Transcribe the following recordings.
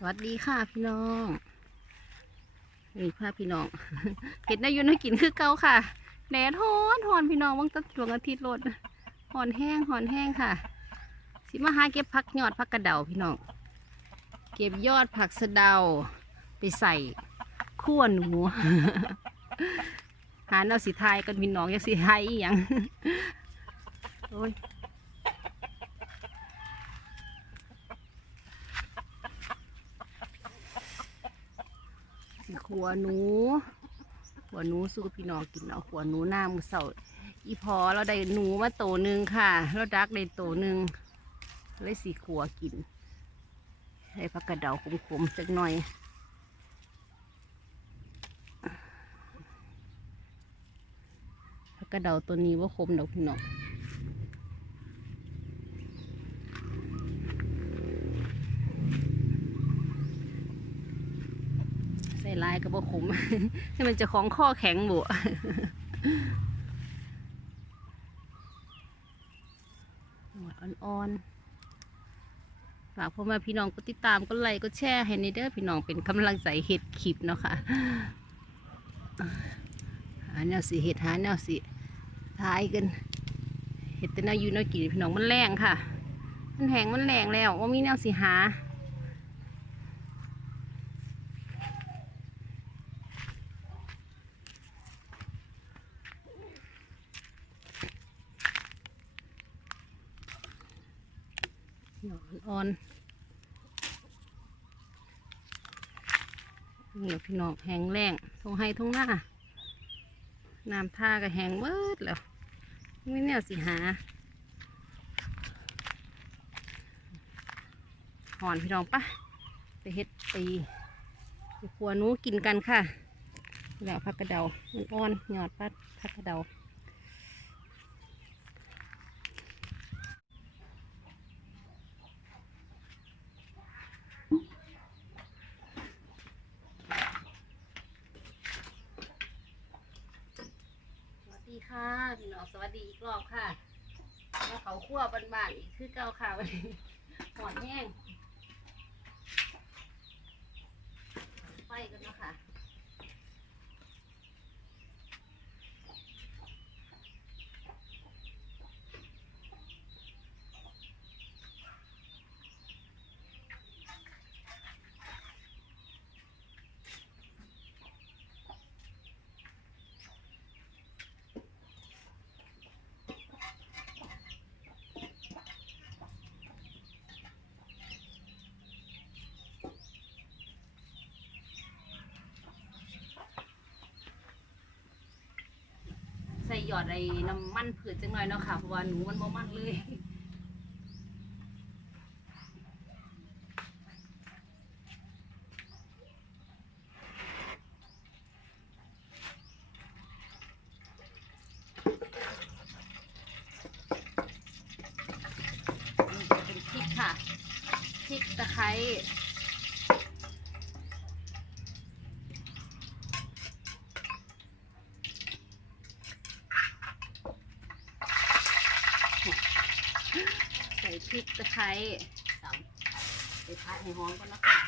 สวัสดีค่ะพี่น้องนี่ค่ะพี่น้องเห็ดนายยุนกินคือเก่าค่ะแดดฮ้อนฮ้อนพี่น้องวังตะดวงอาทิตย์รดฮ้อนแห้งฮ้อนแห้งค่ะ สิมาหาเก็บผักยอดผักกระเดาพี่น้องเก็บยอดผักสะเดาไปใส่ขั้วหนูหาเอาสิทายกันพี่น้องอยากสิทายอีหยังโอ้ย สิขัวหนูขัวหนูสู้พี่น้องกินเอาขัวหนูหน้ามือเสาอีพอเราได้หนูมาโตหนึ่งค่ะ เราดักได้โตหนึ่งเลยสีขัวกินให้พักกระเดาขมๆสักหน่อยพักกระเดาตัวนี้ว่าคมดอกพี่น้องใส่ลาย ก็บ่ขมให้มันจะของข้อแข็งบุหมดอ่อนๆฝากพ่อแม่พี่น้องก็ติดตามก็ไลค์ก็แชร์ให้ในเด้อพี่น้องเป็นกำลังใจเห็ดคลิปเนาะค่ะหาแนวสิเห็ดหาแนวสิท้ายกันเห็ดแต่แนวยูแนวกินพี่น้องมันแรงค่ะ มันแห้งมันแรงแล้วว่ามีแนวสิหา หนอนอ่อนนี่พี่น้องแห้งแรงทงให้ทงหน้าน้ำท่าก็แห้งเบิดแล้วไม่แนวสิหาหอนพี่น้องปะไปเฮ็ดปีขัวนูกินกันค่ะ แล้วผักกระเดาอ่อนหยอดปัดผักกระเดา สวัสดีค่ะ พี่น้องสวัสดีอีกรอบค่ะแล้วเขาคั่วบ้านๆอีกคือเก่าค่ะวันนี้หอดแห้งไฟกันเนาะค่ะ หยอดไอ้น้ำมันผืดจังหน่อยเนาะค่ะเพราะว่าหนูมันบ่มันเลยเป็นพริกค่ะพริกตะไคร้ใส่ พริกตะไคร้สามไปพัดให้หอมก่อนนะคะ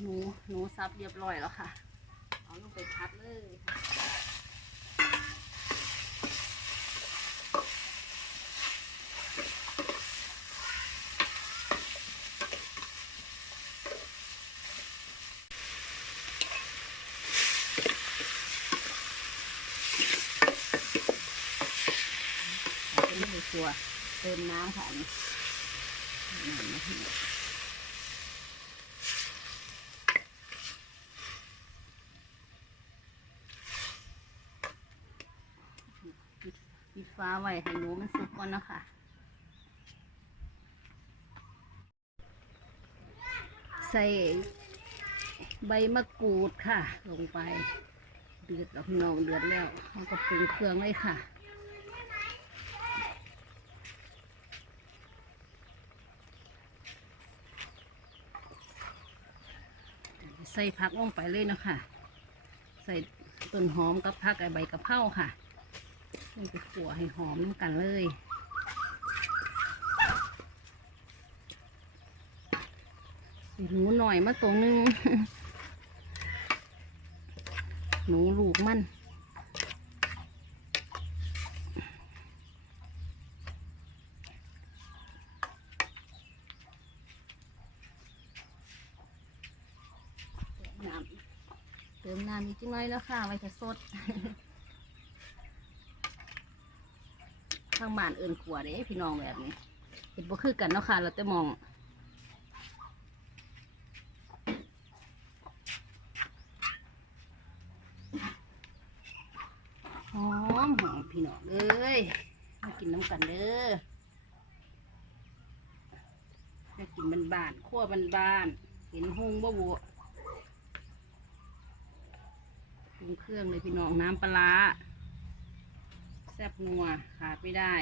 หนูหนูซับเรียบร้อยแล้วค่ะ เอาลงไปพัดเลยค่ะเอา เป็นให้ชัวเติมน้ำค่ะนนี้น้ำนะปิดฟ้าไว้ให้หนูมันสุกก่อนนะคะใส่ใบมะกรูดค่ะ ลงไป เดือดแล้วน้องเดือดแล้วเราก็ปรุงเครื่องเลยค่ะ ใส่ผักลงไปเลยนะค่ะใส่ต้นหอมกับผักไอใบกะเพราค่ะลงไปขั่วให้หอมน้ำกันเลยหนูหน่อยมาตัวหนึง หนูลูกมันน้ำเติมน้แล้วค่ะไว้จะสดข้างบ้านเอินขวเด้พี่น้องแบบนี้ เห็นบ่คือกันเนาะค่ะ เราแต่มอง หอมหอมพี่น้องเอ้ยมากินน้ำกันเด้อมากินบานๆขั้วบานๆเห็นหงบ่บัว ปรุงเครื่องเลยพี่น้องน้ำปลาแซ่บนัวขาดไม่ได้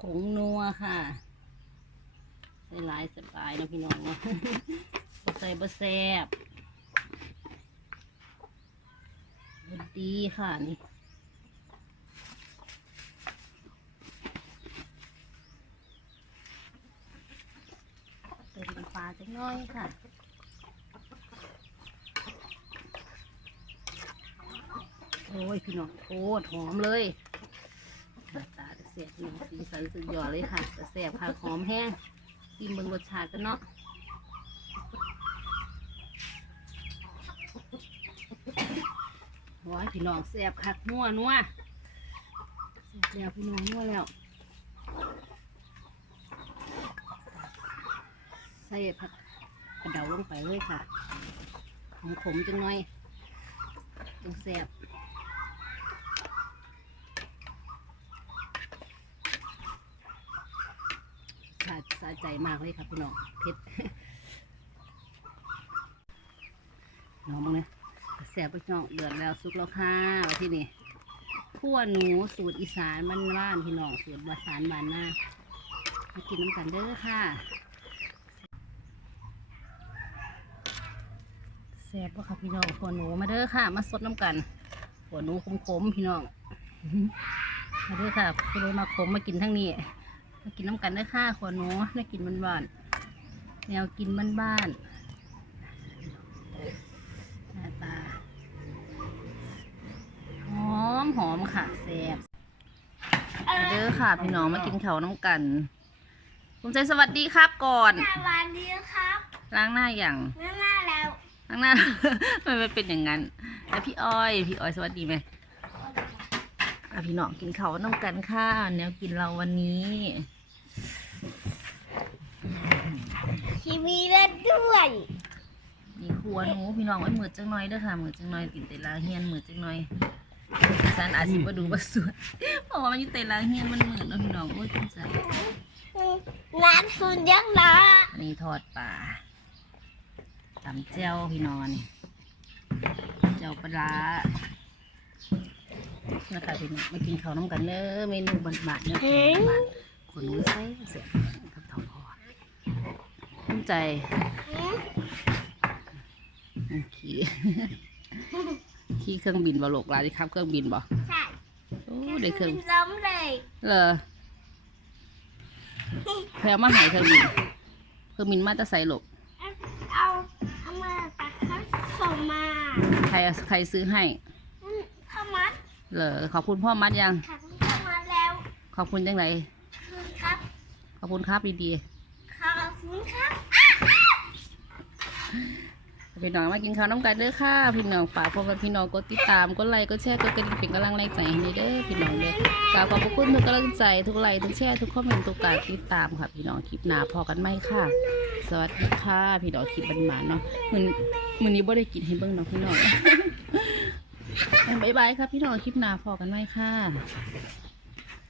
ผงนัวค่ะใส่หลายสบายนะพี่น้องเนาะใส่บะแซบบ่ดีค่ะนี่ เติมน้ำปลาจั กน้อยค่ะโอ้ยพี่น้องโคตรหอมเลยตาจะแซ่บน้องสีสันสุดยอดเลยค่ะจะแซ่บค่ะหอมแห้งกินเบิ่งรสชาติกันเนาะว้ายพี่น้องแซ่บคักนัวนัวแซ่บแล้วพี่น้องนัวแล้ว ใส่ผักกระเดาลงไปเลยค่ะขมขมจังหน่อยจังแซ่บสะสะใจมากเลยค่ะพี่น้องเผ็ดน้องบ้างเนี่ยแสบไปน้องเดือดแล้วสุกแล้วค่ะว่าที่นี่ขั่วหนูสูตรอีสานบ้านบ้านๆพี่น้องสูตรบาสานบ้านหน้ามากินน้ำกันเด้อค่ะ แสบปะค่ะพี่น้องขั่วหนูมาเด้อค่ะ มาสดน้ำกันขั่วหนูขมๆพี่น้องมาเด้อค่ะพี่เลยมาขมมากินทั้งนี้มากินน้ำกันเด้อค่ะขั่วหนูได้กินบ้านๆแนวกินบ้านๆหน้าตาหอมหอมค่ะแซ่บมาเด้อค่ะ พี่น้องมากินข้าวน้ำกันคุณใจสวัสดีครับก่อน สวัสดีครับ ล้างหน้าอย่างแม่มาแล้ว ล้างหน้า มันไม่เป็นอย่างนั้นแล้วพี่อ้อย พี่อ้อยสวัสดีไหมอะพี่น้องกินข้าวน้ำกันค่ะแนวกินเราวันนี้ทีวีเล่นด้วย มีครัวหนูพี่น้องไว้มือจังน้อยเด้อค่ะมือจังน้อยกินแต่ลางเฮียนมือจังน้อยสันอาจสิบ่ดูบ่สวยเพราะว่ามันอยู่แต่ลางเฮียนมันมืดเนาะพี่น้องโอ้ยจังใจน้ำสุดยักษ์นะอันนี้ทอดปลา ตำเจ้าพี่น้องนี่เจ้าปลาร้านะคะพี่น้องมากินข้าวน้ำกันเด้อเมนูบานๆเนี่ยกินบานๆคนนู้นใส่เสร็จกับทองพอภูมิใจอืมขี่ขี่เครื่องบินบ่ลูกหลานที่ขับ เครื่องบินบ่ใช่โอ้ได้เครื่องล้มเลยเหรอแพรมาใหายเครื่องบินเครื่องบินมาจะใส่ลูก มาใครใครซื้อให้อืมเข้ามัดเหรอขอบคุณพ่อมัดยังขันเข้ามาแล้ว ขอบคุณจังไรคือครับ ขอบคุณครับดีขอบคุณครับๆ พี่น้องมากินข้าวน้ำกันเด้อค่ะ พี่น้องฝากพวกพี่น้องกดติดตามกดไลค์กดแชร์กดกระดิ่งเป็นกำลังแรงใจให้เด้อพี่น้องเด้อกราบขอบพระคุณทุกกำลังใจทุกไลค์ทุกแชร์ทุกคอมเมนต์ทุกการติดตามค่ะ พี่น้องคลิปหน้าพอกันไหมค่ะ สวัสดีค่ะพี่น้องคลิปบันหมานๆเนาะมันมันนี้บ่ได้กินให้เบิ่งเนาะพี่น้องบายบายครับพี่น้องคลิปหน้าพอกันไหมค่ะ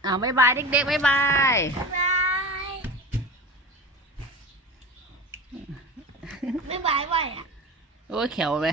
อ้าวบายบายเด็กๆบายบายบายบ๊ายบายบายอะ โอ้ยแขวไหม